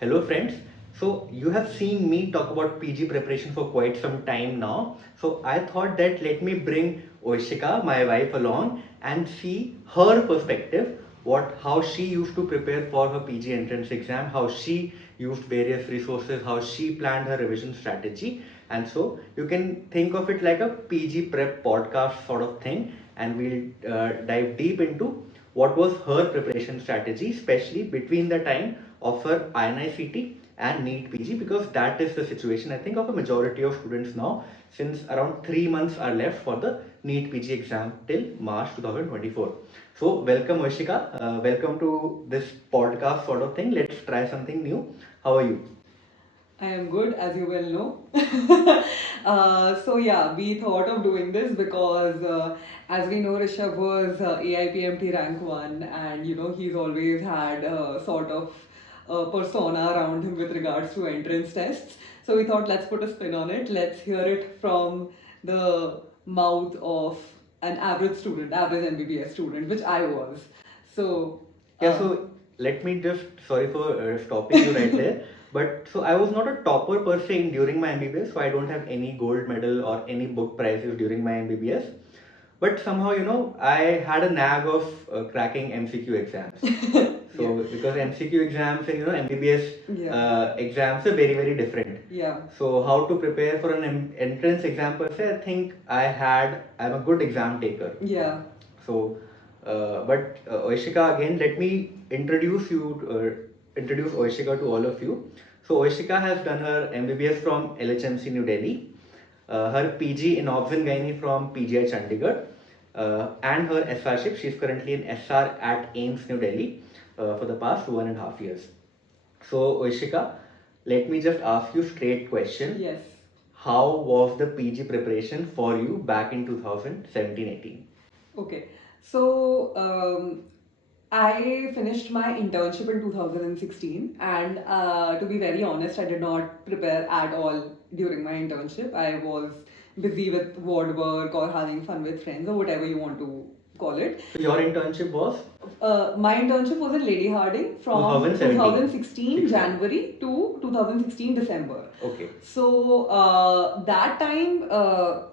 Hello, friends. So, you have seen me talk about PG preparation for quite some time now. So, I thought that let me bring Oishika, my wife, along and see her perspective, how she used to prepare for her PG entrance exam, how she used various resources, how she planned her revision strategy. And so, you can think of it like a PG prep podcast sort of thing, and we'll dive deep into what was her preparation strategy, especially between the time of her INICT and NEET PG, because that is the situation I think of a majority of students now, since around 3 months are left for the NEET PG exam till March 2024. So welcome Oishika, welcome to this podcast sort of thing. Let's try something new. How are you? I am good, as you well know. So yeah, we thought of doing this because, as we know, Rishabh was AIPMT rank one, and he's always had a sort of persona around him with regards to entrance tests. So we thought, let's put a spin on it. Let's hear it from the mouth of an average student, average MBBS student, which I was. So Yeah, so let me just, sorry for stopping you right there. But so I was not a topper per se during my MBBS, so I don't have any gold medal or any book prizes during my MBBS. But somehow, I had a nag of cracking MCQ exams. So yeah, because MCQ exams and MBBS yeah, exams are very very different. yeah. So how to prepare for an entrance exam per se, I think I'm a good exam taker. Yeah. So, but Oishika, again, let me introduce Oishika to all of you. So Oishika has done her MBBS from LHMC New Delhi, her PG in Obs and Gynae from PGI Chandigarh, and her SRship. She's currently an SR at Aiims New Delhi for the past 1.5 years. So Oishika, let me just ask you straight question. Yes. How was the PG preparation for you back in 2017-18? Okay. So I finished my internship in 2016, and to be very honest, I did not prepare at all during my internship. I was busy with ward work or having fun with friends or whatever you want to call it. So your internship was My internship was in Lady Harding from 2016 January to 2016 December. Okay. So that time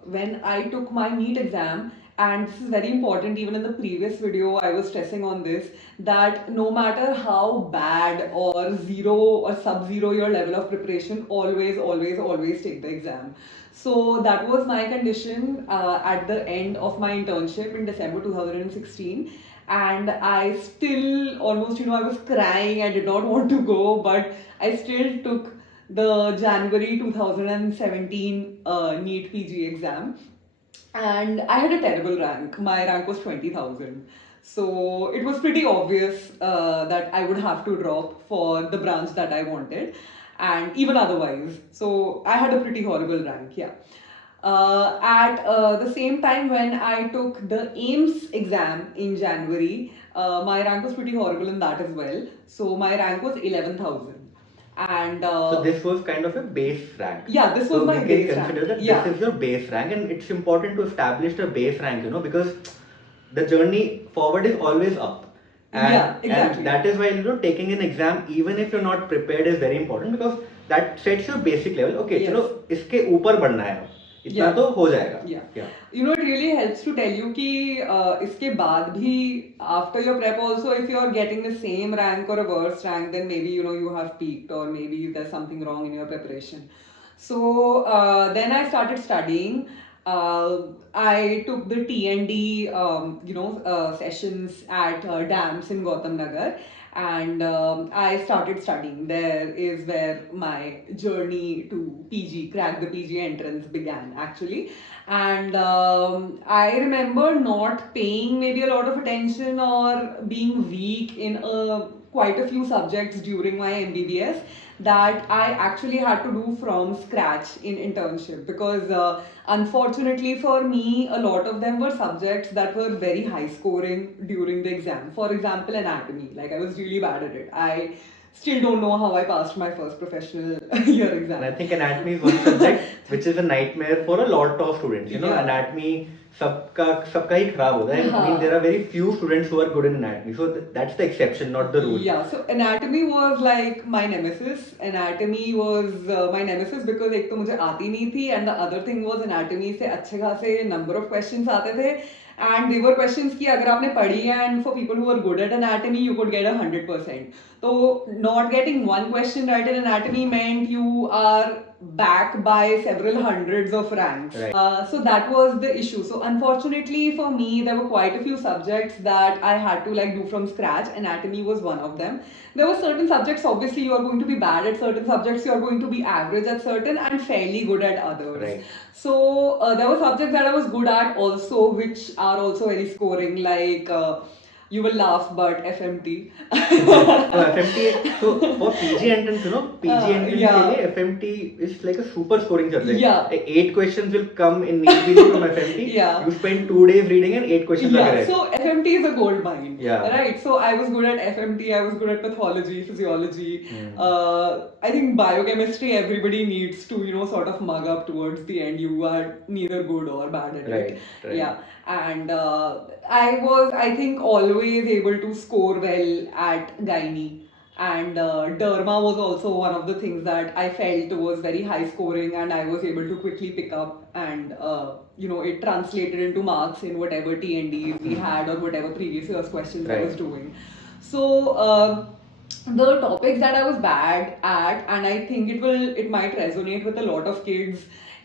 when I took my NEET exam, and this is very important, even in the previous video I was stressing on this, that no matter how bad or zero or sub-zero your level of preparation, always take the exam. So that was my condition at the end of my internship in December 2016, and I still almost, I was crying. I did not want to go, but I still took the January 2017 NEET PG exam, and I had a terrible rank. My rank was 20,000. So it was pretty obvious that I would have to drop for the branch that I wanted, and even otherwise. So I had a pretty horrible rank, yeah. At the same time, when I took the Aiims exam in January, my rank was pretty horrible in that as well. So my rank was 11,000. And So this was kind of a base rank. Yeah, this was So my we can base consider rank. that Yeah. this is your base rank, and it's important to establish the base rank, because the journey forward is always up. And, Yeah, exactly. And that is why taking an exam, even if you're not prepared, is very important because that sets your basic level. Okay, Yes. चलो इसके ऊपर बढ़ना है अब. इतना Yeah. तो हो जाएगा. Yeah. Yeah. It really helps to tell you कि इसके बाद भी after your prep also, if you're getting the same rank or a worse rank, then maybe you have peaked, or maybe there's something wrong in your preparation. So then I started studying. I took the TND sessions at DAMS in Gautam Nagar, and I started studying. There is where my journey to PG, crack the PG entrance began actually. And I remember not paying maybe a lot of attention or being weak in quite a few subjects during my MBBS that I actually had to do from scratch in internship, because unfortunately for me, a lot of them were subjects that were very high scoring during the exam. For example, anatomy. Like, I was really bad at it. I still don't know how I passed my first professional year exam. And I think anatomy is one subject which is a nightmare for a lot of students. You know, Yeah. anatomy सबका ही खराब होता है. I mean, there are very few students who are good in anatomy. So that's the exception, not the rule. Yeah, so anatomy was like my nemesis. Anatomy was my nemesis because एक तो मुझे आती नहीं थी, and the other thing was anatomy से अच्छे खासे number of questions आते थे, and they were questions कि अगर आपने पढ़ी है, and for people who are good at anatomy you could get 100%. So not getting one question right in anatomy meant you are back by several hundreds of ranks. Right. So that was the issue. So unfortunately for me, there were quite a few subjects that I had to like do from scratch. Anatomy was one of them. There were certain subjects, obviously you are going to be bad at certain subjects, you are going to be average at certain and fairly good at others. Right. So there were subjects that I was good at also, which are also very scoring, like you will laugh, but FMT. So FMT, so for PG entrance, you know, PG entrance yeah. के लिए FMT is like a super scoring subject. Yeah. Like 8 questions will come in neat PG from FMT. Yeah. You spend 2 days reading and 8 questions are Yeah, correct. so FMT is a gold mine. Yeah. Right. So I was good at FMT, I was good at pathology, physiology. I think biochemistry, everybody needs to, you know, sort of mug up towards the end. You are neither good or bad at it. Right. Yeah. And I was, I think, always able to score well at gynae. And derma was also one of the things that I felt was very high scoring, and I was able to quickly pick up, and you know, it translated into marks in whatever TNDs we had or whatever previous year's questions I was doing. So the topics that I was bad at, and I think it might resonate with a lot of kids,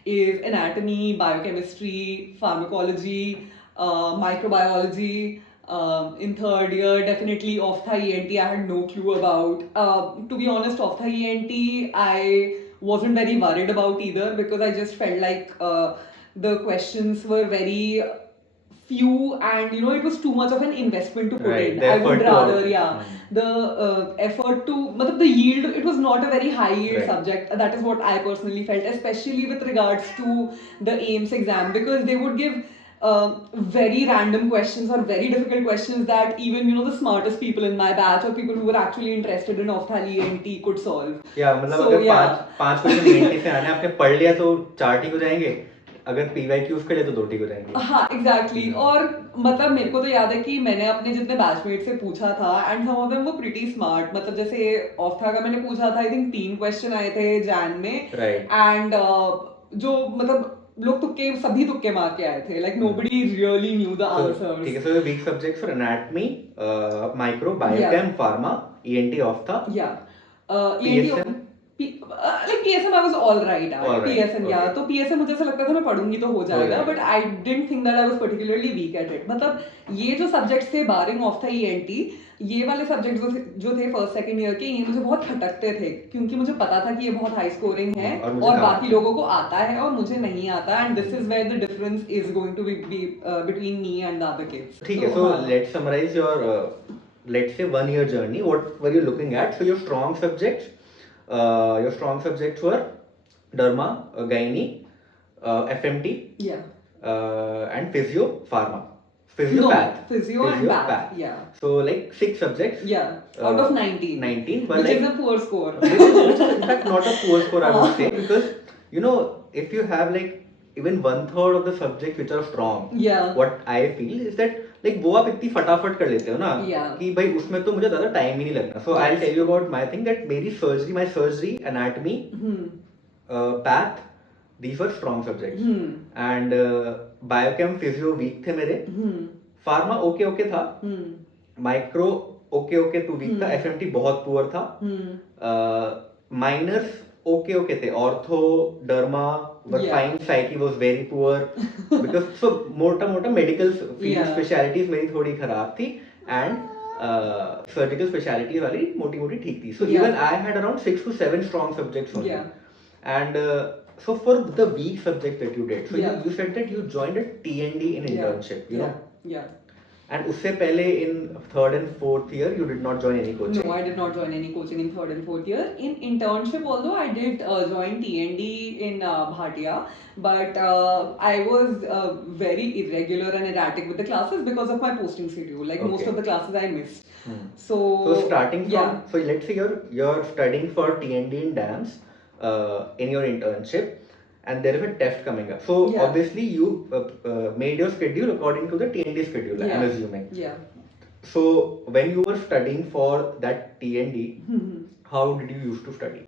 is anatomy, biochemistry, pharmacology, microbiology. In third year, definitely Ophtha ENT, I had no clue about. To be honest, Ophtha ENT, I wasn't very worried about either, because I just felt like the questions were very few, and you know, it was too much of an investment to put Right, in. the I would effort to- rather, the effort to, matlab the yield, it was not a very high yield Right. subject. That is what I personally felt, especially with regards to the Aims exam, because they would give very random questions or very difficult questions that even, you know, the smartest people in my batch or people who were actually interested in ophthalmology ENT could solve. या मतलब So, अगर yeah. पांच question ENT से आने आपने पढ़ लिया तो 4 ठीक हो जाएंगे, अगर PYQs के लिए तो 2 ठीक हो जाएंगे. हाँ एग्जैक्टली और मतलब मेरे को तो याद है कि मैंने अपने जितने बैचमेट से पूछा था, एंड सम ऑफ देम वो प्रीटी स्मार्ट. मतलब जैसे ऑफ्था का मैंने पूछा था, आई थिंक 3 क्वेश्चन आए थे जैन में, Right. एंड जो मतलब लोग तुक्के सभी तुक्के मार के आए थे, like nobody really new the answers. ठीक है, so the weak subjects for anatomy, micro, biochem, pharma, ENT, ophtha. Yeah. PSM? Like PSM I was all right at. All right, PSM, yeah. okay. तो PSM मुझे ऐसा लगता था मैं पढ़ूंगी तो हो जाएगा, जाएगा. but I didn't think that I was particularly weak at it. मतलब ये जो subjects थे barring of the ENT, ये वाले subjects जो थे first second year के, ये मुझे बहुत खटकते थे, क्योंकि मुझे पता था कि ये बहुत high scoring है और बाकी लोगों को आता है और मुझे नहीं आता, and this is where the difference is going to be between me and the other kids. ठीक है, so let's summarize your let's say 1 year journey. What were you looking at? So your strong subjects were derma, gynae, FMT, and physio, pharma. Physio, path. Physio and path. Yeah. So like 6 subjects. Yeah. Out of 19. 19, but which like, is a poor score. which is in fact not a poor score, I would say, because you know, if you have like even 1/3 of the subjects which are strong, Yeah. what I feel is that like वो आप इतनी फटाफट कर लेते हो ना, Yeah. कि भाई उसमें तो मुझे ज़्यादा टाइम ही नहीं लगना. So I'll tell you about my thing, that मेरी my surgery, anatomy, path, these were strong subjects. And biochem, physio weak थे मेरे. Pharma okay था. Micro okay to weak था. FMT बहुत poor था. Minors okay थे. Ortho, derma were fine. Psyche was very poor because so मोटा medical field specialties मेरी थोड़ी खराब थी, and surgical specialty वाली मोटी ठीक थी. So even I had around 6 to 7 strong subjects only. And so for the weak subjects that you did, so you said that you joined a TND in internship, you know. And उससे पहले in third and fourth year you did not join any coaching? No, I did not join any coaching in third and fourth year. In internship, although I did join TND in Bhatia, but I was very irregular and erratic with the classes because of my posting schedule. Like most Okay. of the classes I missed. So starting from, yeah. so let's say you're studying for TND in dance in your internship, and there is a test coming up. So Yeah. obviously you made your schedule according to the TND schedule, I'm Yeah. assuming. Yeah. So when you were studying for that TND, how did you used to study?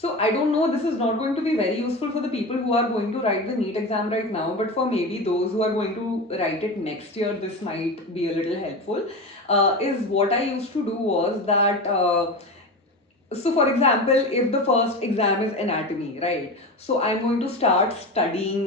So I don't know, this is not going to be very useful for the people who are going to write the NEET exam right now, but for maybe those who are going to write it next year, this might be a little helpful. Is what I used to do was that, so for example, if the first exam is anatomy, right? So I'm going to start studying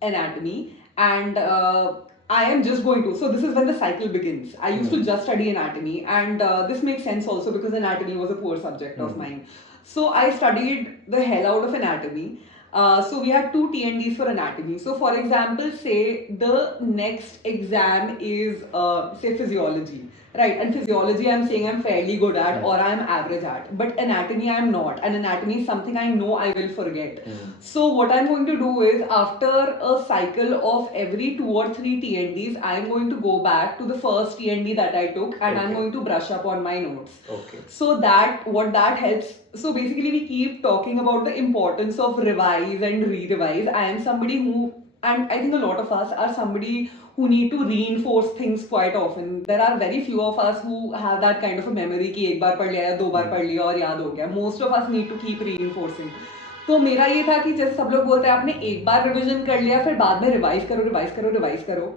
anatomy, and I am just going to. So this is when the cycle begins. I used to just study anatomy, and this makes sense also because anatomy was a poor subject of mine. So I studied the hell out of anatomy. So we had two TNDs for anatomy. So for example, say the next exam is say physiology, right? And physiology I'm saying I'm fairly good at or I'm average at, but anatomy I'm not. And anatomy is something I know I will forget. So what I'm going to do is after a cycle of every 2 or 3 TNDs, I'm going to go back to the first TND that I took and I'm going to brush up on my notes. Okay. So that what that helps. So basically we keep talking about the importance of revise and re-revise. I am somebody who, and I think a lot of us are somebody who need to reinforce things quite often. There are very few of us who have that kind of a memory कि एक बार पढ़ लिया या 2 बार पढ़ लिया और याद हो गया. Most of us need to keep reinforcing. तो मेरा ये था कि जैसे सब लोग बोलते हैं आपने एक बार रिविजन कर लिया फिर बाद में रिवाइज करो रिवाइज करो रिवाइज करो.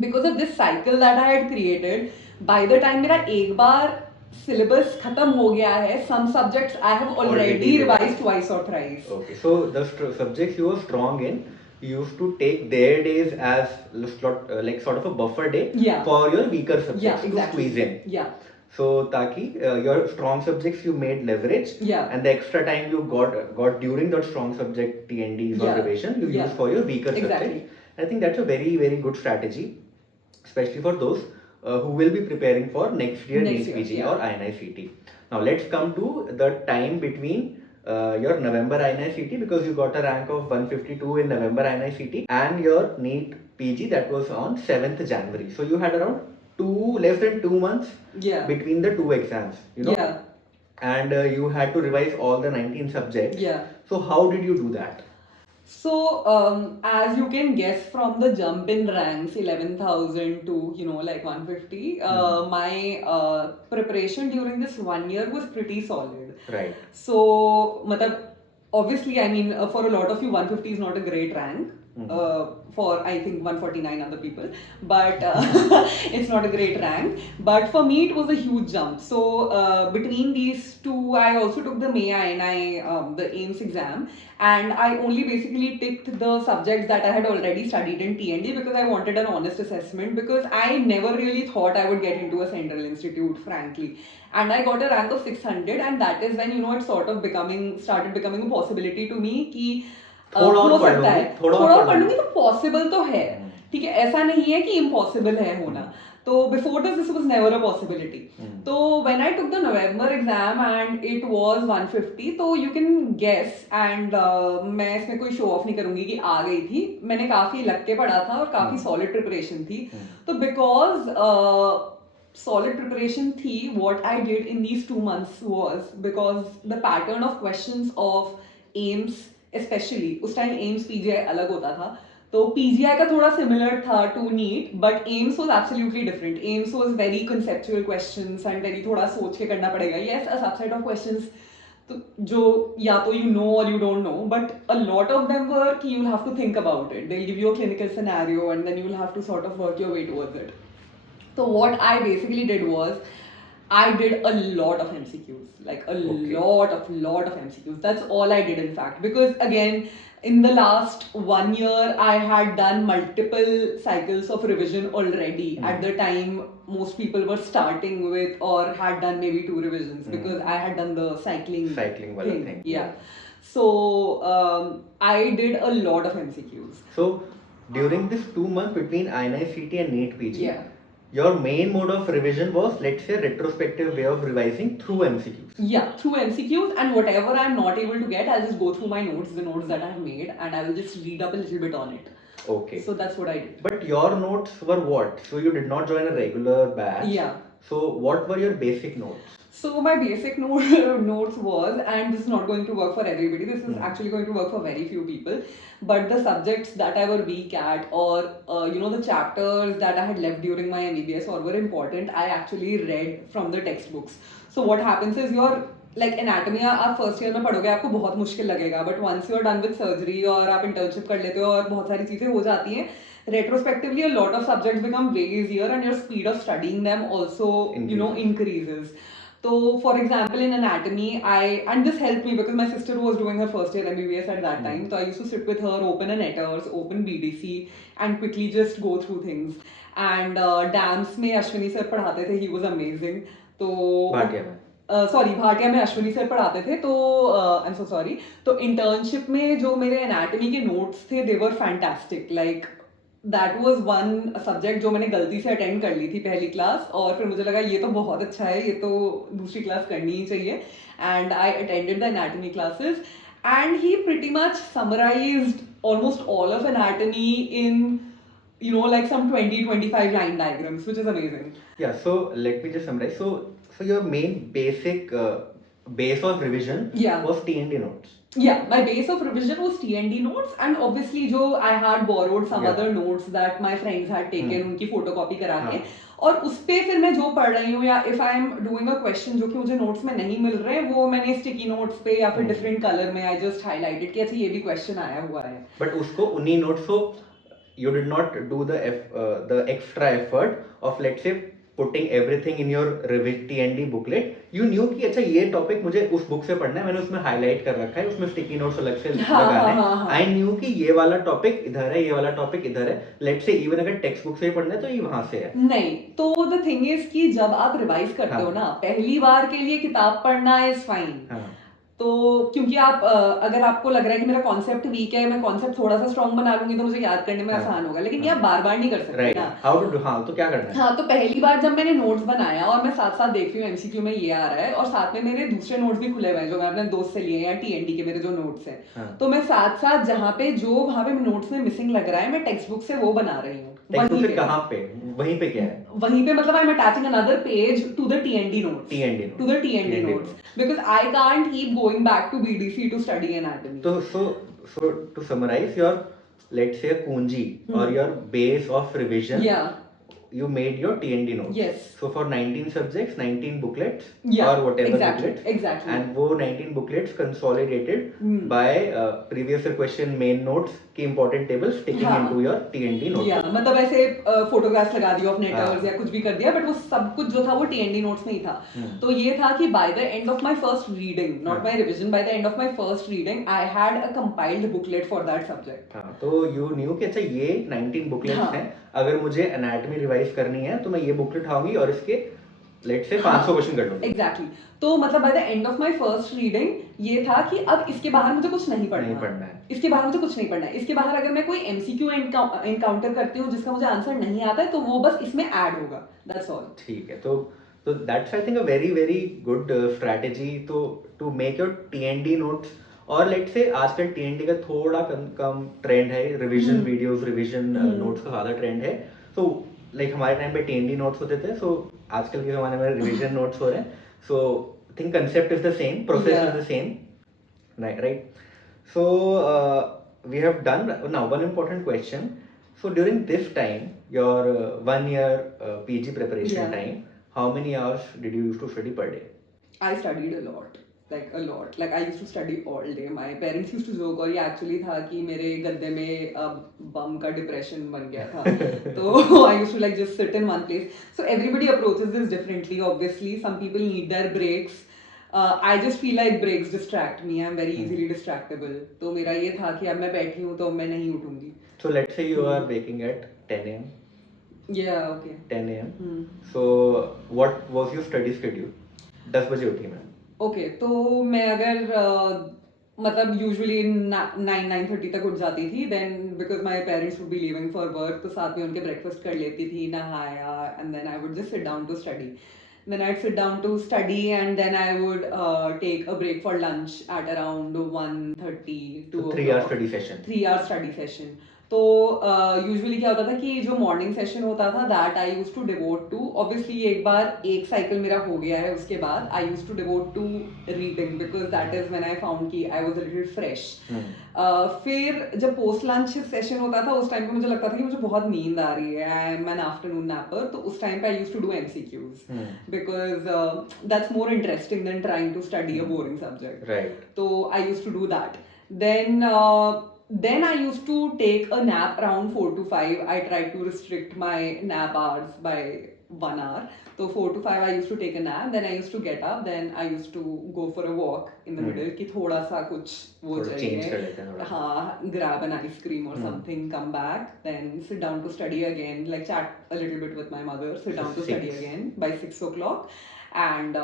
Because of this cycle that I had created, by the time मेरा एक बार syllabus खत्म हो गया है, some subjects I have already revised twice or thrice. Okay, so the subjects you were strong in, you used to take their days as like sort of a buffer day for your weaker subjects to squeeze in. Yeah. So taki your strong subjects you made leverage, and the extra time you got during that strong subject TNDs or revision you used for your weaker subjects. I think that's a very very good strategy, especially for those who will be preparing for next year NEET PG or INI-CT. Now let's come to the time between your November INI-CT, because you got a rank of 152 in November INI-CT, and your NEET PG that was on 7th January. So you had around less than 2 months between the two exams, you know. And you had to revise all the 19 subjects. So how did you do that? So, as you can guess from the jump in ranks, 11,000 to, like 150, my preparation during this 1 year was pretty solid. Right. So, obviously, I mean, for a lot of you, 150 is not a great rank. For I think 149 other people, but it's not a great rank. But for me, it was a huge jump. So between these two, I also took the May INI, the Aims exam, and I only basically ticked the subjects that I had already studied in TND because I wanted an honest assessment, because I never really thought I would get into a central institute, frankly. And I got a rank of 600, and that is when it sort of started becoming a possibility to me कि हो सकता है थोड़ा और पढ़ लूंगी तो possible तो है, ठीक है, ऐसा नहीं है कि इम्पॉसिबल है होना. तो before this was never a possibility. तो when I took the November exam and it was 150, तो यू कैन गेस, एंड मैं इसमें कोई शो ऑफ नहीं करूंगी कि आ गई थी. मैंने काफी लग के पढ़ा था और काफी सॉलिड प्रिपरेशन थी. तो बिकॉज solid preparation थी, what I did in these 2 months was, because the pattern of questions of AIIMS especially, उस टाइम एम्स पीजीआई अलग होता था, तो पीजीआई का थोड़ा सिमिलर था to NEET, but AIIMS was absolutely different. AIIMS was very conceptual questions and very थोड़ा सोच के करना पड़ेगा. Yes, a subset of questions तो जो या तो यू नो और you don't know, but a lot of them were कि you will have to think about it. They will give you a clinical scenario and then you will have to sort of work your way towards it. So what I basically did was, I did a lot of MCQs, like a lot of MCQs. That's all I did, in fact, because again, in the last 1 year, I had done multiple cycles of revision already. At the time, most people were starting with or had done maybe 2 revisions, because I had done the cycling thing. Yeah. So I did a lot of MCQs. So during this 2 months between INI-CT and NEET PG, your main mode of revision was, let's say, retrospective way of revising through MCQs. Yeah, through MCQs, and whatever I'm not able to get, I'll just go through my notes, the notes that I've made, and I will just read up a little bit on it. Okay. So that's what I did. But your notes were what? So you did not join a regular batch. Yeah. So what were your basic notes? So my basic notes was, and this is not going to work for everybody, this is actually going to work for very few people, but the subjects that I were weak at, or the chapters that I had left during my MBBS or were important, I actually read from the textbooks. So what happens is your like anatomy आप first year में पढ़ोगे आपको बहुत मुश्किल लगेगा, but once you are done with surgery और आप internship कर लेते हो और बहुत सारी चीज़ें हो जाती हैं, retrospectively a lot of subjects become way easier and your speed of studying them also increases. So for example in anatomy, and this helped me because my sister was doing her first year MBBS at that time, so I used to sit with her, open a netters, open BDC and quickly just go through things. And dams में Ashwini sir पढ़ाते थे, he was amazing. तो sorry Bhatia में Ashwini sir पढ़ाते थे, तो I am so sorry. तो internship में जो मेरे एनाटॉमी के नोट्स थे, they were fantastic. Like that was one subject जो मैंने गलती से अटेंड कर ली थी पहली क्लास, और फिर मुझे लगा ये तो बहुत अच्छा है, ये तो दूसरी क्लास करनी ही चाहिए. And I attended the anatomy classes and he pretty much summarised almost all of anatomy in like some 20-25 line diagrams, which is amazing. Yeah, so let me just summarize. So your main basic base of revision was T&D notes. Yeah, my base of revision was T&D notes, and obviously जो I had borrowed some other notes that my friends had taken, उनकी photocopy करा के, और उस पे फिर मैं जो पढ़ रही हूँ, या if I am doing a question जो कि मुझे notes में नहीं मिल रहे, वो मैंने sticky notes पे या फिर different color में I just highlighted कि अच्छा ये भी question आया हुआ है. But उसको उन्हीं notes को you did not do the extra effort of, let's say, putting everything in your T&D booklet. You knew कि अच्छा ये topic मुझे उस book से पढ़ना है, मैंने उसमें highlight कर रखा है, उसमें sticky notes अलग से लगाने हैं. I knew कि ये वाला topic इधर है, ये वाला topic इधर है. Let's say even अगर textbook से ही पढ़ना है तो ये वहाँ से है. नहीं, तो the thing is कि जब आप revise करते हो ना, पहली बार के लिए किताब पढ़ना is fine. तो क्योंकि आप अगर आपको लग रहा है कि मेरा कॉन्सेप्ट वीक है, मैं कॉन्सेप्ट थोड़ा सा स्ट्रॉन्ग बना लूंगी तो मुझे याद करने में आसान होगा, लेकिन ये आप बार बार नहीं कर सकते ना. हाउ टू डू, तो क्या करना है? हाँ, तो पहली बार जब मैंने नोट्स बनाया और मैं साथ साथ देख रही हूँ एमसीक्यू में ये आ रहा है, और साथ में मेरे दूसरे नोट्स भी खुले हुए हैं जो मैं अपने दोस्त से लिए हैं, या टीएनडी के मेरे जो नोट्स हैं, तो मैं साथ साथ जहाँ पे वहाँ पे नोट्स में मिसिंग लग रहा है, मैं टेक्स्ट बुक से वो बना रही हूँ. कहाँ पे? वहीं पे क्या है? वहीं पे मतलब I'm attaching another page to the TND notes. To the TND notes. Because I can't keep going back to BDC to study anatomy. So to summarize your, let's say, Kunji or your base of revision, you made your TND notes. Yes. So for 19 subjects, 19 booklets or whatever booklets. Exactly. And वो 19 booklets consolidated by previous year question main notes की important tables sticking into your TND notes. Yeah, मतलब ऐसे photographs लगा दिया of netters या कुछ भी कर दिया, but वो सब कुछ जो था वो TND notes में ही था. तो ये था कि by the end of my first reading, not my revision, by the end of my first reading, I had a compiled booklet for that subject. हाँ, तो you knew कि अच्छा ये 19 booklets हैं, अगर मुझे anatomy revise करनी है तो मैं ये booklet उठाऊंगी और इसके let's say 500 क्वेश्चन कर लूंगी. Exactly. तो मतलब by the end of my first reading ये था कि अब इसके बाहर मुझे कुछ नहीं पढ़ना है. इसके बाहर मुझे कुछ नहीं पढ़ना है. इसके बाहर अगर मैं कोई MCQ encounter करती हूँ जिसका मुझे आंसर नहीं आता है, तो वो बस इसमें ऐड होगा. That's all. ठीक है. तो that's I think a very very good strategy to make your TND notes. और लेट्स से आजकल TND का थोड़ा कम ट्रेंड है, रिवीजन वीडियोस, रिवीजन नोट्स का ज़्यादा ट्रेंड है. सो लाइक हमारे टाइम पे TND नोट्स होते थे, सो आजकल के ज़माने में रिवीजन नोट्स हो रहे हैं. So I think concept is the same, process is the same, right? So we have done now one important question. So during this time, your 1 year PG preparation time, how many hours did you used to study per day? I studied a lot. Like a lot. Like I used to study all day. My parents used to joke, और ये actually था कि मेरे गद्दे में बम का depression बन गया था. तो I used to like just sit in one place. So everybody approaches this differently. Obviously, some people need their breaks. I just feel like breaks distract me. I'm very easily distractible. तो मेरा ये था कि अब मैं बैठी हूँ तो मैं नहीं उठूंगी. So let's say you are waking at 10 a.m. Yeah, okay. 10 a.m. So what was your study schedule? 10 बजे उठी मैं. ओके, तो मैं अगर मतलब यूजुअली 9:30 तक उठ जाती थी. Then because my parents would be leaving for work, तो साथ में उनके ब्रेकफास्ट कर लेती थी, नहाया, and then I would just sit down to study. Then I'd sit down to study, and then I would take a break for lunch at around 1:30, So 2 3 hour o'clock. study session. 3 hour study session. तो usually क्या होता था कि जो morning session होता था that I use to devote to, obviously एक बार एक साइकिल मेरा हो गया है, उसके बाद I use to devote to reading because that is when I found कि I was a little fresh. फिर जब पोस्ट लंच सेशन होता था उस टाइम पे मुझे लगता था कि मुझे बहुत नींद आ रही है, I am an afternoon napper, तो उस टाइम पे I use to do MCQs because that's more interesting than trying to study a boring subject. Right. So I used to do that. Then I used to take a nap around 4 to 5. I tried to restrict my nap hours by 1 hour. So 4 to 5 I used to take a nap. Then I used to get up. Then I used to go for a walk in the middle कि थोड़ा सा कुछ वो थोड़ा change कर चाहिए. लेते हैं थोड़ा. हाँ, grab an ice cream or something, come back, then sit down to study again, like chat a little bit with my mother, sit down to study again by 6 o'clock. And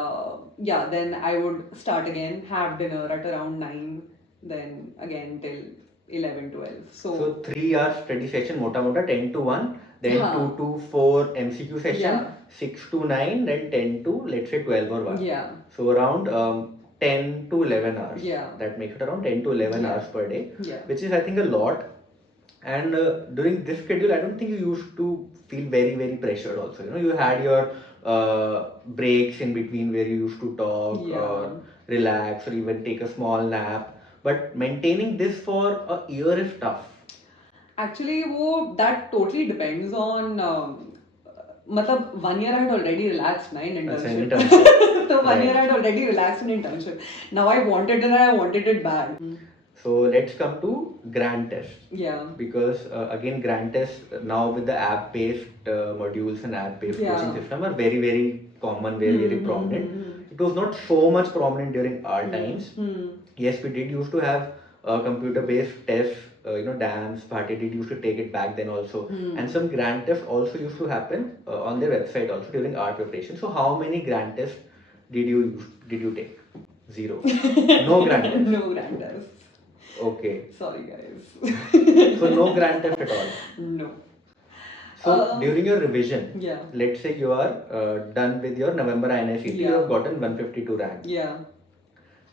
yeah, then I would start again, have dinner at around 9, then again till 11, 12. So 3 hours study session, mota mota 10 to 1, then हाँ. 2 to 4 MCQ session, Yeah. 6 to 9, then 10 to let's say 12 or 1. Yeah. So around 10 to 11 hours. Yeah. That makes it around 10 to 11 Yeah. hours per day, Yeah. which is I think a lot. And during this schedule, I don't think you used to feel very, very pressured also. You know, you had your breaks in between where you used to talk Yeah. or relax or even take a small nap. But maintaining this for a year is tough. Actually, वो that totally depends on मतलब 1 year I had already relaxed na in अच्छा, internship. internship. So 1 year I Right. had already relaxed in internship. Now I wanted it and I wanted it bad. So let's come to grant test. Yeah. Because again, grant test now with the app-based modules and app-based Yeah. coaching system are very, very common, very, very prominent. It was not so much prominent during our times. Yes, we did used to have computer-based tests, DAMs, Bharti did used to take it back then also. And some grant tests also used to happen on their website also during our preparation. So how many grant tests did you take? 0. No grant tests. No grant tests. Okay. Sorry guys. So no grant test at all. No. So during your revision, Yeah. let's say you are done with your November INICT, you Yeah. have gotten 152 rank. Yeah.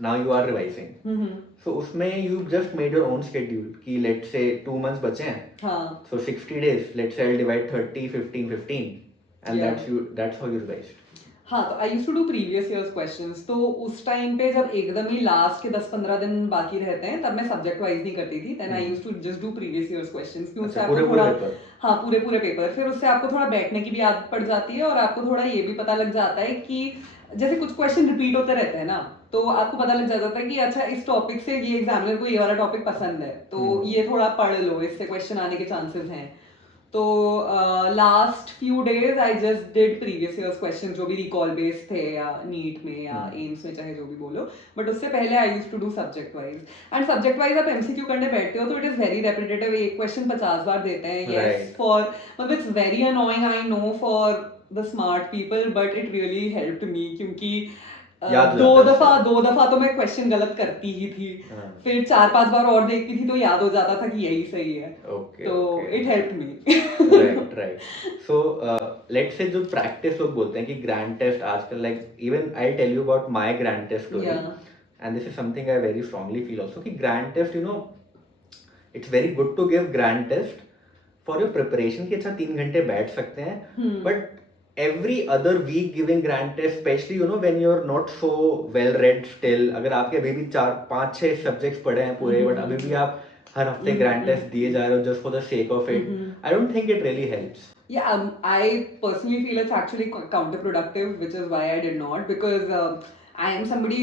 Now you are revising. So उसमें you just made your own schedule कि let's say 2 months बचे हैं. हाँ. So 60 days, let's say I'll divide 30, 15, 15, and Yeah. that's how you revised. हाँ, तो I use to do previous years questions. तो उस time पे जब एकदम ही लास्ट के 10-15 दिन बाकी रहते हैं तब मैं सब्जेक्ट वाइज नहीं करती थी. Then I use to just do previous years questions क्योंकि उससे आपको थोड़ा हाँ पूरे पेपर, फिर उससे आपको थोड़ा बैठने की भी आदत पड़ जाती है और आपको थोड़ा ये भी पता लग जाता है कि जैसे कुछ क्वेश्चन रिपीट होते रहते हैं ना, तो आपको पता लग जाता है कि अच्छा इस टॉपिक से ये एग्जामिनर को ये वाला टॉपिक पसंद है, तो ये थोड़ा पढ़ लो, इससे क्वेश्चन आने के चांसेस हैं. तो last few days I just did previous years question जो भी रिकॉल बेस्ड थे या नीट में या एम्स में, चाहे जो भी बोलो. बट उससे पहले I use to do subject wise. And subject wise आप एमसीक्यू करने बैठते हो तो इट इज वेरी रेपिटेटिव. एक क्वेश्चन 50 बार देते हैं. यस, फॉर मतलब it's very annoying, I know for the smart people, but it really helped me क्योंकि दो दफा तो मैं क्वेश्चन गलत करती ही थी. फिर 4-5 बार और देखती थी तो याद हो जाता था कि यही सही है. तो it helped me. Right. So let's say जो प्रैक्टिस लोग बोलते हैं कि ग्रैंड टेस्ट आजकल, like even I tell you about my grand test story, and this is something I very strongly feel also कि grand test, it's very good to give grand test for your preparation कि अच्छा 3 घंटे बैठ सकते हैं. But every other week giving grand test, especially when you're not so well read still, अगर आपके अभी भी 4-5-6 सब्जेक्ट्स पढ़े हैं पूरे बट अभी भी आप हर हफ्ते ग्रैंड टेस्ट दिए जा रहे हो just for the sake of it, I don't think it really helps. Yeah, I personally feel it's actually counterproductive, which is why I did not, because I am somebody,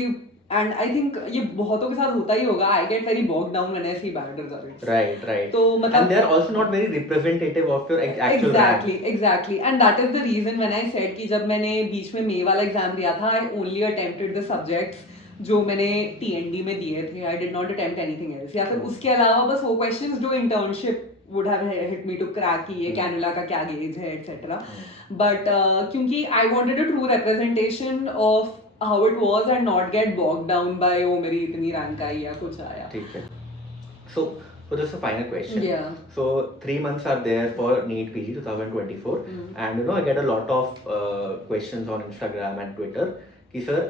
and I think ये बहुतों के साथ होता ही होगा, I get very bogged down when I see bad results. Right. तो मतलब and they are also not very representative of your actual rank. Exactly. And that is the reason when I said कि जब मैंने बीच में May वाला exam दिया था, I only attempted the subjects जो मैंने TND में दिए थे. I did not attempt anything else. या फिर उसके अलावा बस वो questions जो internship would have hit me to crack कि ये कैनुला का क्या गेज है, etc. But क्योंकि I wanted a true representation of how it was and not get bogged down by oh मेरी इतनी rank आई या कुछ आया. ठीक है. So, just a final question. Yeah. So 3 months are there for NEET PG 2024, and I get a lot of questions on Instagram and Twitter. Ki sir,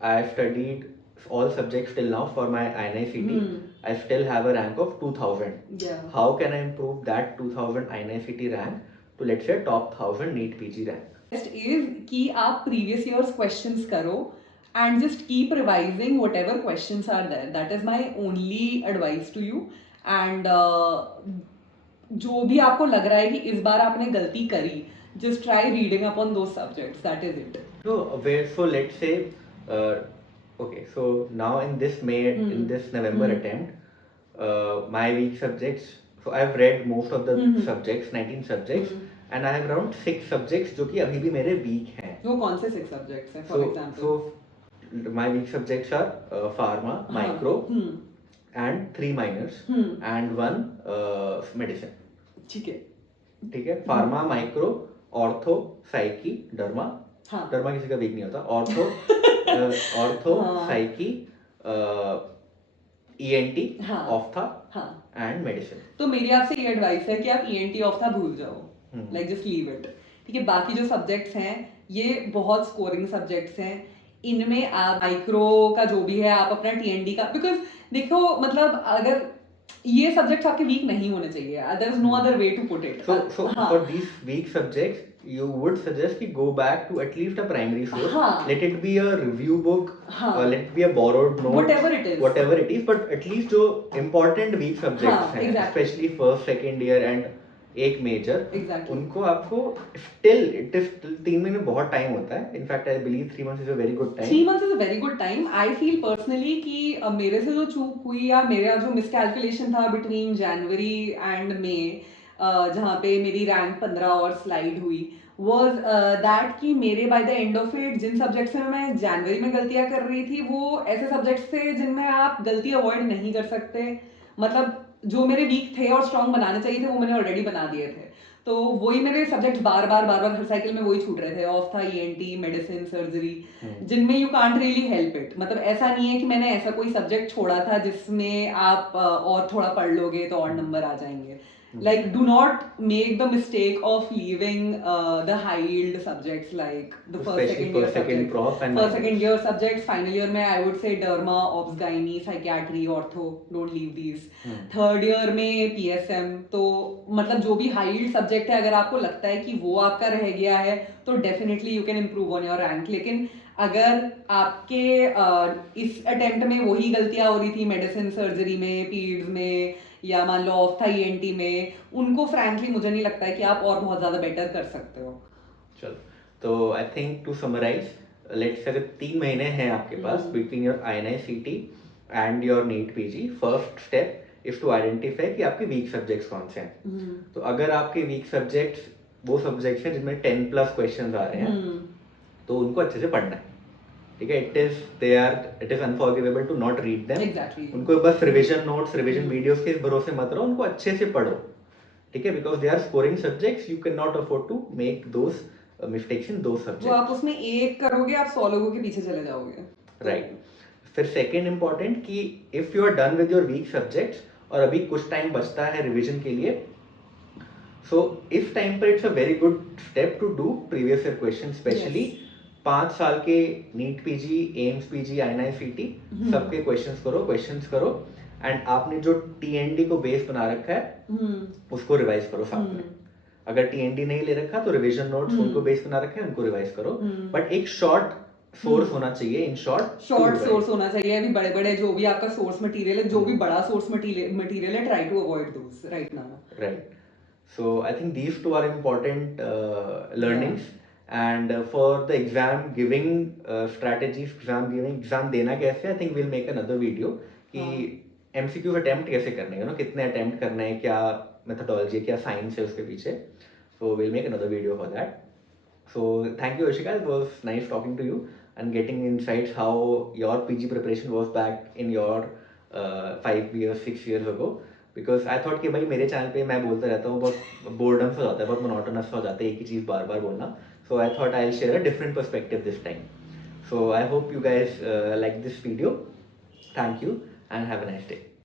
I have studied all subjects till now for my INICT. I still have a rank of 2000. Yeah. How can I improve that 2000 INICT rank to let's say top 1000 NEET PG rank? Best is कि आप previous years questions करो and just keep revising whatever questions are there. That is my only advice to you. And जो भी आपको लग रहा है कि इस बार आपने गलती करी, just try reading up on those subjects. That is it. So let's say, okay, so now in this in this November attempt, my weak subjects. So I've read most of the subjects, 19 subjects, and I have around 6 subjects जो कि अभी भी मेरे weak हैं. वो कौन से 6 subjects हैं, for example? So my weak subjects are pharma, micro, and 3 minors, and 1 medicine. ठीक है. ठीक है. Pharma, micro, ortho, psyche, derma. हाँ. डर्मा किसी का वीक नहीं होता. Ortho, psyche, ENT, ophtha and medicine. तो मेरी आपसे ये एडवाइस है कि आप ईएनटी ऑफ्था भूल जाओ, लाइक जस्ट लीव इट. ठीक है. बाकी जो सब्जेक्ट्स हैं ये बहुत स्कोरिंग सब्जेक्ट्स हैं. इनमें आप माइक्रो का जो भी है आप अपना टीएनडी का, बिकॉज देखो मतलब अगर ये सब्जेक्ट्स आपके वीक नहीं होने चाहिए, there is no other way to put it. So for these weak subjects you would suggest कि go back to at least a primary source. Let it be a review book, let it be a borrowed note, whatever it is, but at least जो important weak subjects हैं, especially first second year and एक major, उनको आपको still 3 महीने बहुत time होता है. In fact I believe 3 months is a very good time. 3 months is a very good time. I feel personally कि मेरे से जो चूक हुई या मेरा जो मिसकैलकुलेशन था बिटवीन जनवरी एंड मे, जहाँ पे मेरी रैंक 15 और स्लाइड हुई, was that कि मेरे by the end of it जिन सब्जेक्ट्स में मैं जनवरी में गलतियाँ कर रही थी वो ऐसे सब्जेक्ट्स थे जिनमें आप गलती अवॉइड नहीं कर सकते. मतलब जो मेरे वीक थे और स्ट्रॉन्ग बनाने चाहिए थे वो मैंने ऑलरेडी बना दिए थे. तो वही मेरे सब्जेक्ट्स बार बार हर साइकिल में वही छूट रहे थे. ऑफ था ईएनटी, मेडिसिन, सर्जरी, जिनमें you can't really help it. मतलब ऐसा नहीं है कि मैंने ऐसा कोई सब्जेक्ट छोड़ा था जिसमें आप और थोड़ा पढ़ लोगे तो और नंबर आ जाएंगे. Like, do not make the mistake of leaving the high yield subjects like the first second year subjects. Final year में I would say derma, obs, gynae, psychiatry, ortho. Don't leave these. Third year में PSM. तो मतलब जो भी high yield subject है अगर आपको लगता है कि वो आपका रह गया है तो definitely you can improve on your rank. लेकिन अगर आपके इस अटेम्प्ट में वही गलतियां हो रही थी मेडिसिन, सर्जरी में, पीड्स में या मान लो ऑफ था ईएनटी में, उनको फ्रैंकली मुझे नहीं लगता है कि आप और बहुत ज्यादा बेटर कर सकते हो. चलो, तो I think to summarise, let's say अगर 3 महीने हैं आपके पास between your INICET and your NEET PG, first step is to identify कि आपके वीक सब्जेक्ट्स कौन से हैं. तो अगर आपके वीक सब्जेक्ट्स वो सब्जेक्ट्स हैं जिसमें 10+ क्वेश्चंस आ रहे हैं तो उनको अच्छे से पढ़ना है. ठीक है. It is unforgivable to not read them. उनको बस रिवीजन नोट्स, रिवीजन वीडियोस के भरोसे मत रहो, उनको अच्छे से पढ़ो. ठीक है. Because they are scoring subjects, you can not afford to make those mistakes in those subjects. तो आप उसमें एक करोगे आप 100 लोगों के पीछे चले जाओगे. राइट. फिर सेकेंड इंपॉर्टेंट कि if you are done with your weak subjects और अभी कुछ टाइम बचता है रिविजन के लिए, सो इस टाइम पर it's a very good step to do previous year question. Specially 5 साल के NEET PG, AIIMS PG, INICET सबके क्वेश्चंस करो एंड आपने जो टीएनडी को बेस बना रखा है उसको रिवाइज करो साथ में. अगर टीएनडी नहीं ले रखा तो रिवीजन नोट्स उनको बेस बना रखा है उनको रिवाइज करो. बट एक शॉर्ट सोर्स होना चाहिए. इन शॉर्ट सोर्स होना चाहिए. अभी बड़े बड़े जो भी आपका सोर्स मटेरियल है, जो भी बड़ा सोर्स मटेरियल है, try to avoid those right now. Right. So I think these two are important learnings. And for the exam giving strategies, exam देना कैसे, I think we'll make another video कि MCQ attempt कैसे करने हैं, कितने attempt करने हैं, क्या methodology, क्या science है उसके पीछे. So we'll make another video for that. So thank you Oishika, it was nice talking to you and getting insights how your PG preparation was back in your 5 years, 6 years ago. Because I thought कि भाई मेरे channel पे मैं बोलता रहता हूँ, बहुत boredom हो जाता है, बहुत monotonous हो जाता है एक ही चीज़ बार बार बोलना. So I thought I'll share a different perspective this time. So I hope you guys like this video. Thank you and have a nice day.